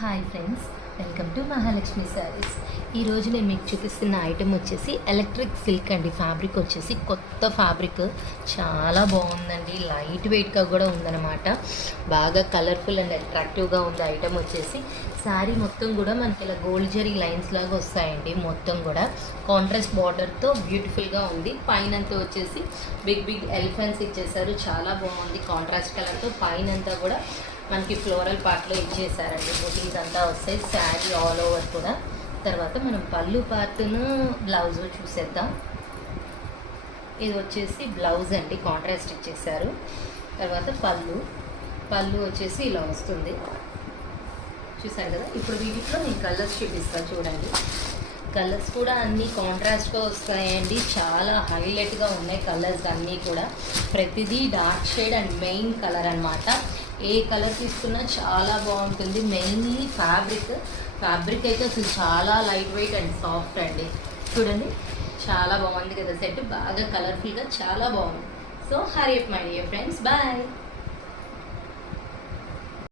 Hi friends, welcome to Mahalakshmi saris. ఈరోజు నేను మీకు చూపిస్తున్న ఐటెం వచ్చేసి ఎలక్ట్రిక్ సిల్క్ అండి. ఫ్యాబ్రిక్ వచ్చేసి కొత్త ఫ్యాబ్రిక్, చాలా బాగుందండి. లైట్ వెయిట్గా కూడా ఉందన్నమాట. బాగా కలర్ఫుల్ అండ్ అట్రాక్టివ్గా ఉంది ఐటెం వచ్చేసి. శారీ మొత్తం కూడా మనకి ఇలా గోల్డ్ జరీ లైన్స్ లాగా వస్తాయండి. మొత్తం కూడా కాంట్రాస్ట్ బార్డర్తో బ్యూటిఫుల్గా ఉంది. పైనంతా వచ్చేసి బిగ్ బిగ్ ఎలిఫెంట్స్ ఇచ్చేసారు. చాలా బాగుంది కాంట్రాస్ట్ కలర్తో. పైనంతా కూడా మనకి ఫ్లోరల్ పార్ట్లో ఇచ్చేసారండి. బుటీస్ అంతా వస్తాయి. శారీ ఆల్ ఓవర్ కూడా. తర్వాత మనం పళ్ళు పార్ట్ను బ్లౌజ్ చూసేద్దాం. ఇది వచ్చేసి బ్లౌజ్ అండి, కాంట్రాస్ట్ ఇచ్చేసారు. తర్వాత పళ్ళు వచ్చేసి ఇలా వస్తుంది, చూసారు కదా. ఇప్పుడు వీటిలో నేను కలర్స్ చూపిస్తాను చూడండి. కలర్స్ కూడా అన్నీ కాంట్రాస్ట్గా వస్తాయండి. చాలా హైలైట్గా ఉన్నాయి కలర్స్ అన్నీ కూడా. ప్రతిదీ dark shade and main colour అనమాట. ఏ కలర్ తీసుకున్నా చాలా బాగుంటుంది. మెయిన్లీ ఫ్యాబ్రిక్ అయితే అసలు చాలా లైట్ వెయిట్ అండ్ సాఫ్ట్ అండి. చూడండి, చాలా బాగుంది కదా సెట్. బాగా కలర్ఫుల్గా చాలా బాగుంది. So hurry up my dear friends, bye.